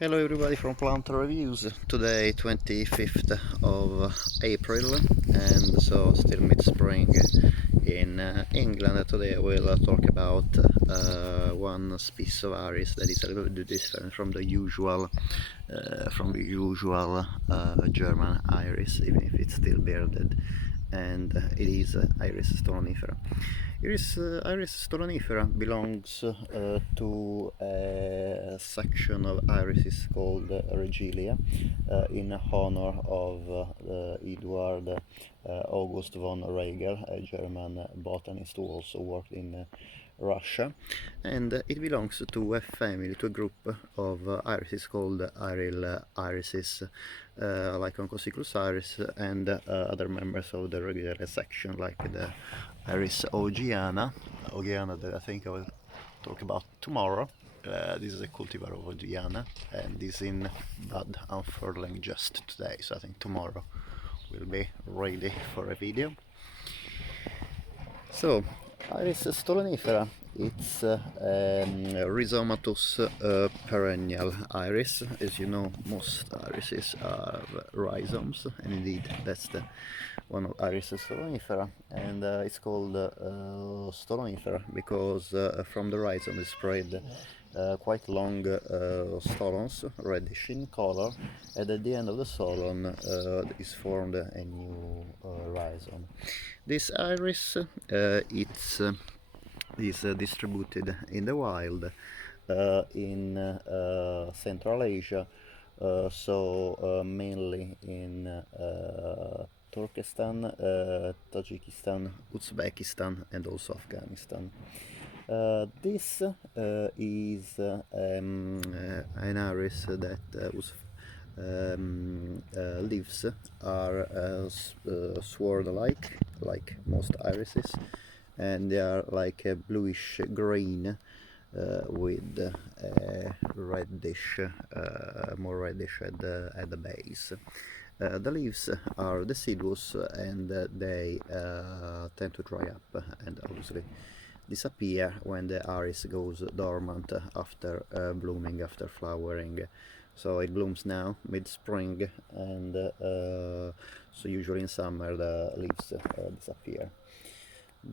Hello everybody from Plant Reviews. Today 25th of April and so still mid-spring in England. Today I will talk about one species of iris that is a little bit different from the usual German iris, even if it's still bearded, and it is Iris stolonifera. Iris stolonifera belongs to a section of irises called Regelia, in honor of Eduard August von Regel, a German botanist who also worked in Russia, and it belongs to a family, to a group of irises called Aryl irises, like Onchocercus iris and other members of the Regelia section, like the Iris Augeana that I think I will talk about tomorrow. This is a cultivar of Augeana and is in bud unfurling just today, so I think tomorrow will be ready for a video. So, Iris stolonifera, it's rhizomatous perennial iris. As you know, most irises are rhizomes, and indeed that's the one of Iris stolonifera, and it's called stolonifera because from the rhizome is spread quite long stolons, reddish in color, and at the end of the stolon is formed a new rhizome. This iris is distributed in the wild in Central Asia, mainly in Turkestan, Tajikistan, Uzbekistan, and also Afghanistan. This is an iris that whose leaves are sword-like, like most irises, and they are like a bluish green with reddish, more reddish at the base. The leaves are deciduous and they tend to dry up and obviously disappear when the iris goes dormant after blooming, after flowering. So it blooms now, mid-spring, and so usually in summer the leaves disappear.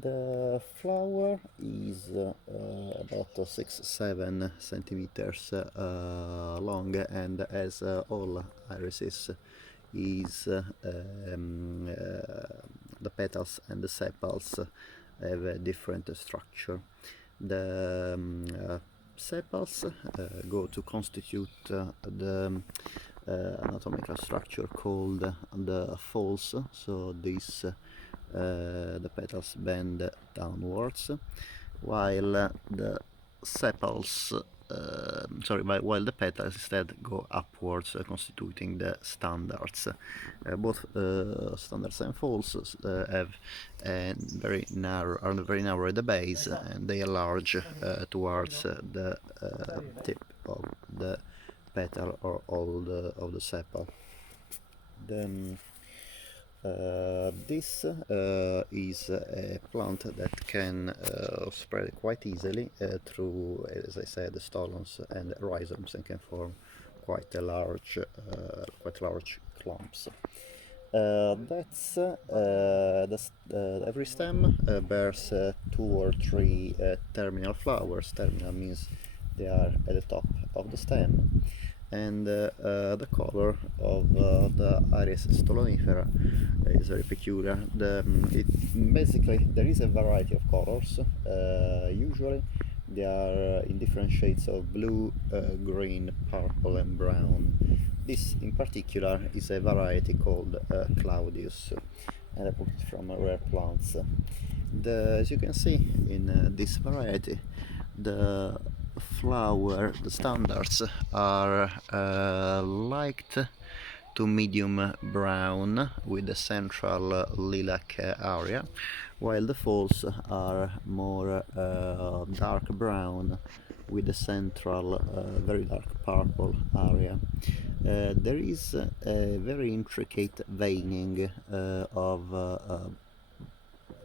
The flower is about 6-7 centimeters long, and as all irises is the petals and the sepals have a different structure. The sepals go to constitute the anatomical structure called the falls. So these the petals bend downwards, while the sepals while the petals instead go upwards, constituting the standards. Both standards and falls have very narrow at the base, and they enlarge towards the tip of the petal or all of the sepal. This is a plant that can spread quite easily through, as I said, the stolons and rhizomes, and can form quite large clumps. Every stem bears 2 or 3 terminal flowers. Terminal means they are at the top of the stem, and the color of the Iris stolonifera is very peculiar. Basically, there is a variety of colors. Usually they are in different shades of blue, green, purple and brown. This in particular is a variety called Claudius, and I put it from Rare Plants. As you can see in this variety, the the standards are light to medium brown with a central lilac area, while the falls are more dark brown with a central very dark purple area. There is a very intricate veining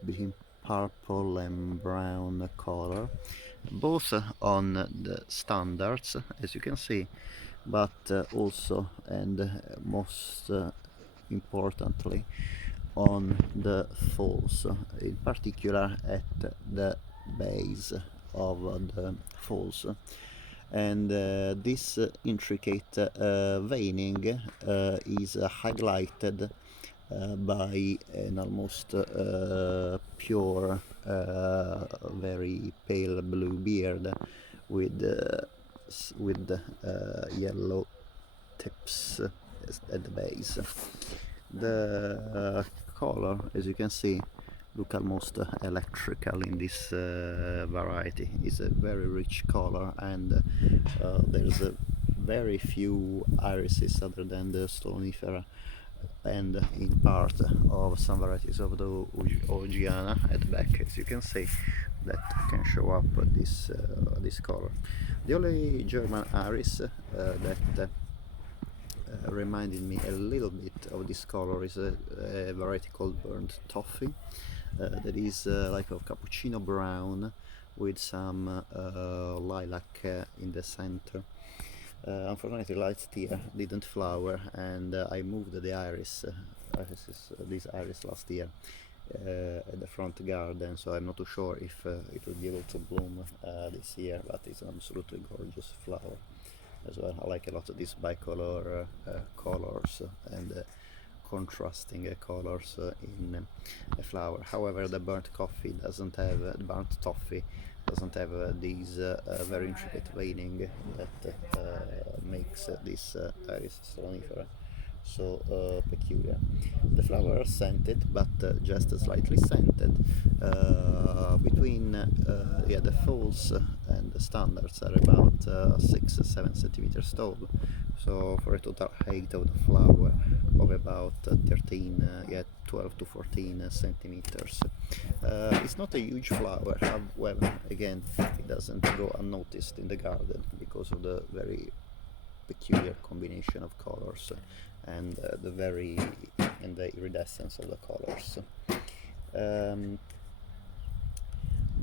between purple and brown color, both on the standards. As you can see, but also and most importantly on the falls, in particular at the base of the falls. And this intricate veining is highlighted by an almost pure, very pale blue beard with yellow tips at the base. The color, as you can see, look almost electrical in this variety. It's a very rich color, and there's a very few irises other than the stolonifera and in part of some varieties of the Ogiana at the back, as you can see, that can show up this color. The only German iris that reminded me a little bit of this color is a variety called burnt toffee, that is like a cappuccino brown with some lilac in the center. Unfortunately, last year didn't flower, and I moved the this iris last year at the front garden, so I'm not too sure if it will be able to bloom this year, but it's an absolutely gorgeous flower as well. I like a lot of these bicolor colors and contrasting colors in a flower. However, the burnt toffee doesn't have these very intricate veining that makes this iris stolonifera so peculiar. The flower are scented, but just slightly scented. Between the falls and the standards are about 6-7 centimeters tall. So for a total height of the flower of about 12 to 14 centimeters. It's not a huge flower, however, again, it doesn't go unnoticed in the garden because of the very peculiar combination of colors and the iridescence of the colors.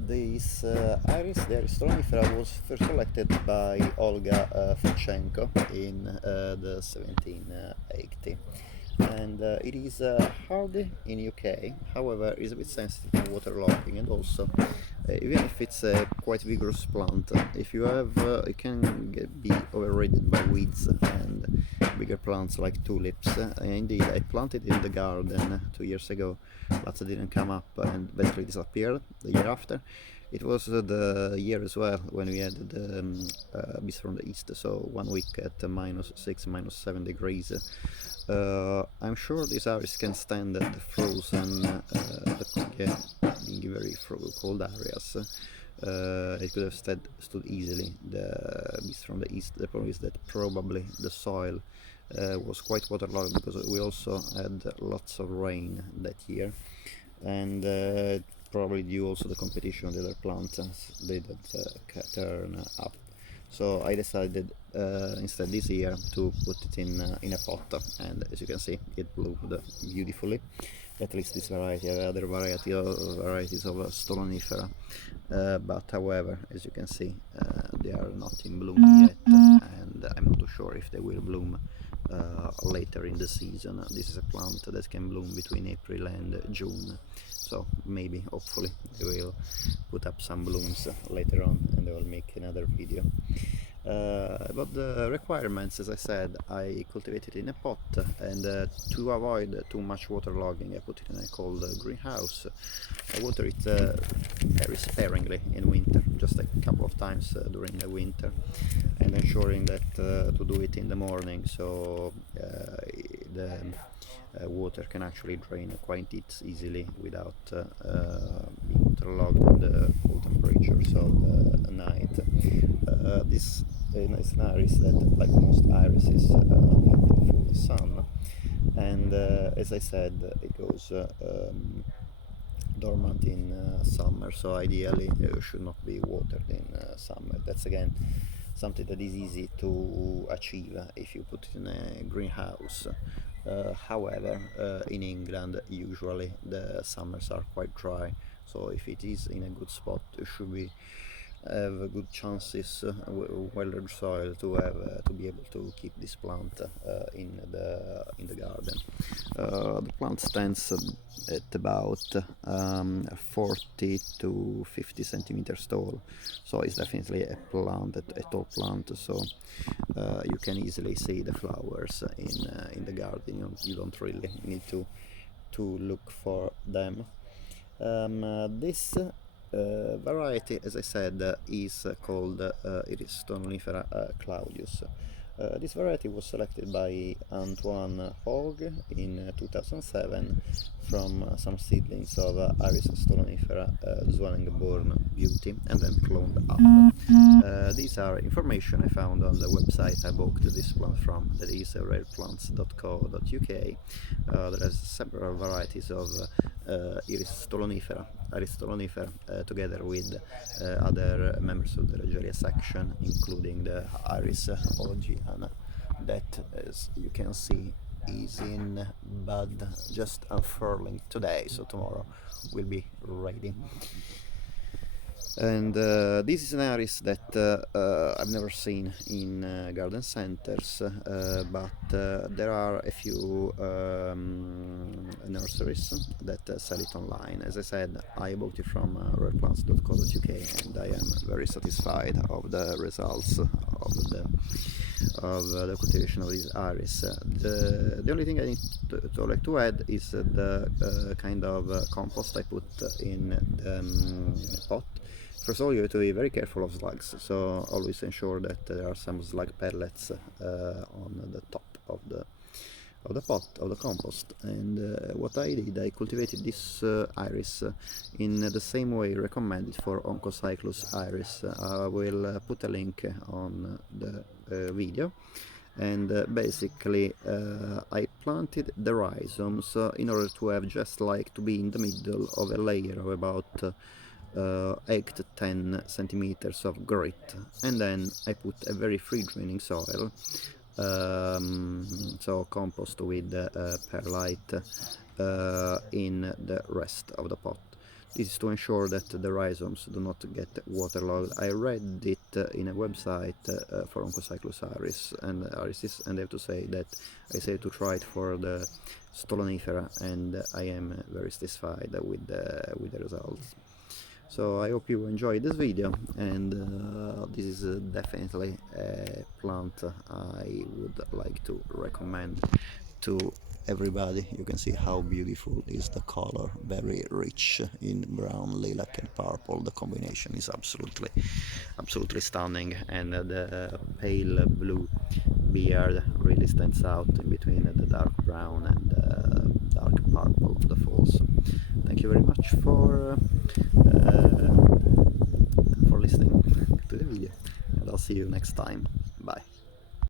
This iris, the Aristolonifera, was first collected by Olga Furchenko in the 1780, and it is hardy in UK. However, it's a bit sensitive to waterlogging, and also even if it's a quite vigorous plant, if you have it can be overridden by weeds and bigger plants like tulips. Indeed, I planted in the garden 2 years ago, but it didn't come up and basically disappeared the year after. It was the year as well when we had the beast from the east, so 1 week at -6, -7 degrees. I'm sure this iris can stand the frozen, being very cold areas. It could have stood easily the beast from the east. The problem is that probably the soil was quite waterlogged because we also had lots of rain that year, and probably due also the competition of the other plants didn't turn up. So I decided instead this year to put it in a pot, and as you can see, it bloomed beautifully. At least this variety. I have other varieties of Stolonifera, but however, as you can see, they are not in bloom yet, and I'm not too sure if they will bloom later in the season. This is a plant that can bloom between April and June, so maybe, hopefully, they will put up some blooms later on, and I will make another video. About the requirements, as I said, I cultivate it in a pot, and to avoid too much waterlogging, I put it in a cold greenhouse. I water it very sparingly in winter, just a couple of times during the winter, and ensuring that to do it in the morning, so the water can actually drain quite easily without being waterlogged in the cold temperatures of the night. This is an iris that, like most irises, need full sun, and as I said, it goes dormant in summer, so ideally it should not be watered in summer. That's again something that is easy to achieve if you put it in a greenhouse. However, in England usually the summers are quite dry, so if it is in a good spot it should be have good chances, weathered soil, to be able to keep this plant in the garden. The plant stands at about 40 to 50 centimeters tall, so it's definitely a tall plant. So you can easily see the flowers in the garden. You don't really need to look for them. This variety, as I said, is called Iris stolonifera Claudius. This variety was selected by Antoine Hogue in 2007 from some seedlings of Iris stolonifera Zwanengeborn Beauty, and then cloned up. These are information I found on the website I bought this plant from, that is rareplants.co.uk. There are several varieties of Iris stolonifera, together with other members of the Regelia section, including the Iris Augeana, that, as you can see, is in bud, just unfurling today, so tomorrow will be ready. And this is an iris that I've never seen in garden centers, but there are a few nurseries that sell it online. As I said, I bought it from rareplants.co.uk, and I am very satisfied of the results of the cultivation of this iris. The only thing I need to add is the kind of compost I put in the pot. First of all, you have to be very careful of slugs, so always ensure that there are some slug pellets on the top of the pot, of the compost. And what I did, I cultivated this iris in the same way recommended for Oncocyclus iris. I will put a link on the video. And basically I planted the rhizomes in order to have just like to be in the middle of a layer of about 8 to 10 centimeters of grit, and then I put a very free draining soil, so compost with perlite in the rest of the pot. This is to ensure that the rhizomes do not get waterlogged. I read it in a website for Oncocyclus iris and irises, and I have to say that I say to try it for the stolonifera, and I am very satisfied with the results. So I hope you enjoyed this video, and this is definitely a plant I would like to recommend to everybody. You can see how beautiful is the color, very rich in brown, lilac and purple. The combination is absolutely stunning, and the pale blue beard really stands out in between the dark brown and dark purple of the falls. Thank you very much for listening to the video, and I'll see you next time.